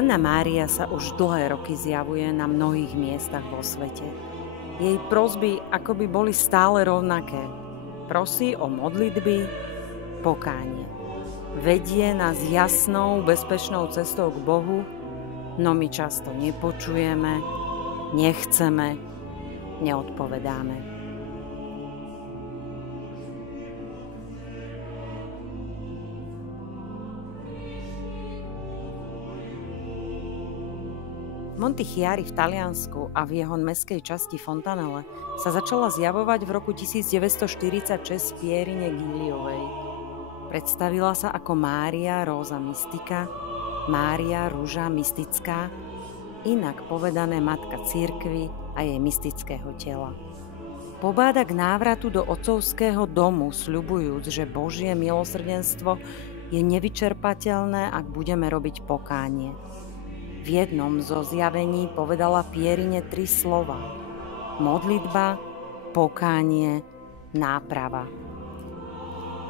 Panna Mária sa už dlhé roky zjavuje na mnohých miestach vo svete. Jej prosby akoby boli stále rovnaké. Prosí o modlitby, pokánie. Vedie nás jasnou, bezpečnou cestou k Bohu, no my často nepočujeme, nechceme, neodpovedáme. Monte Chiari v Taliansku a v jeho mestskej časti Fontanelle sa začala zjavovať v roku 1946 Pierine Giliovej. Predstavila sa ako Mária Róza Mystika, Mária Rúža Mystická, inak povedané matka cirkvi a jej mystického tela. Pobáda k návratu do otcovského domu, sľubujúc, že Božie milosrdenstvo je nevyčerpateľné, ak budeme robiť pokánie. V jednom zo zjavení povedala Pierine 3 slova: modlitba, pokánie, náprava.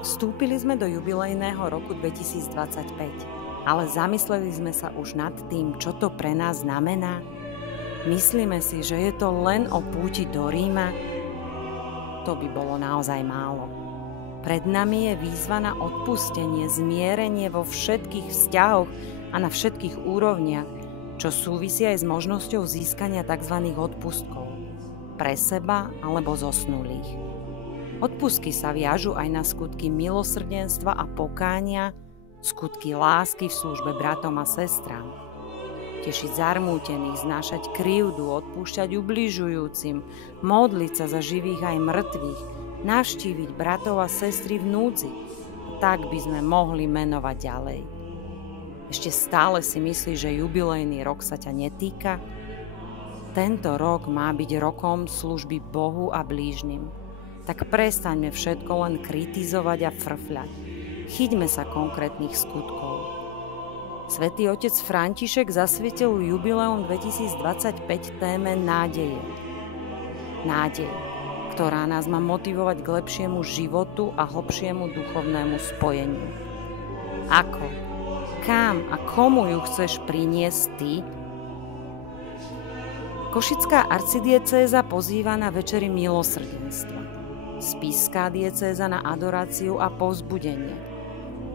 Vstúpili sme do jubilejného roku 2025, ale zamysleli sme sa už nad tým, čo to pre nás znamená. Myslíme si, že je to len o púti do Ríma? To by bolo naozaj málo. Pred nami je výzva na odpustenie, zmierenie vo všetkých vzťahoch a na všetkých úrovniach, čo súvisí aj s možnosťou získania tzv. Odpustkov pre seba alebo zosnulých. Odpustky sa viažu aj na skutky milosrdenstva a pokánia, skutky lásky v službe bratom a sestrám. Tešiť zarmútených, znášať krivdu, odpúšťať ubližujúcim, modliť sa za živých aj mŕtvych, navštíviť bratov a sestry v núdzi. Tak by sme mohli menovať ďalej. Ešte stále si myslíš, že jubilejný rok sa ťa netýka? Tento rok má byť rokom služby Bohu a blížnym. Tak prestaňme všetko len kritizovať a frfľať. Chyťme sa konkrétnych skutkov. Svätý otec František zasvietil jubileum 2025 téme nádeje. Nádej, ktorá nás má motivovať k lepšiemu životu a hlbšiemu duchovnému spojeniu. Ako? Kam a komu ju chceš priniesť ty? Košická arcidiecéza pozýva na večery milosrdenstva. Spišská diecéza na adoráciu a povzbudenie.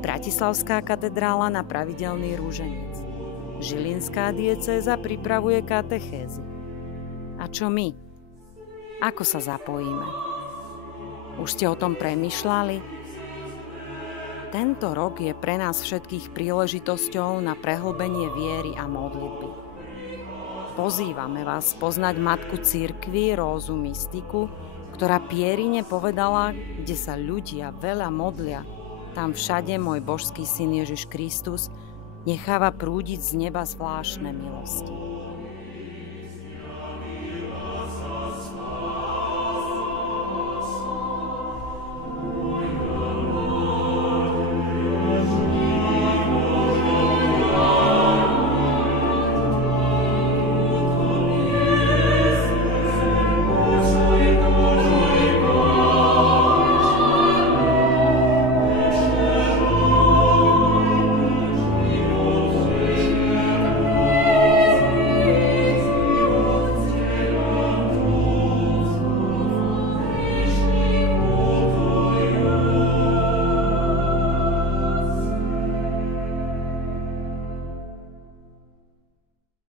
Bratislavská katedrála na pravidelný rúženec. Žilinská diecéza pripravuje katechézy. A čo my? Ako sa zapojíme? Už ste o tom premýšľali? Tento rok je pre nás všetkých príležitosťou na prehlbenie viery a modlitby. Pozývame vás poznať matku cirkvi Rózu Mystiku, ktorá Pierine povedala: kde sa ľudia veľa modlia, tam všade môj božský syn Ježiš Kristus necháva prúdiť z neba zvláštne milosti.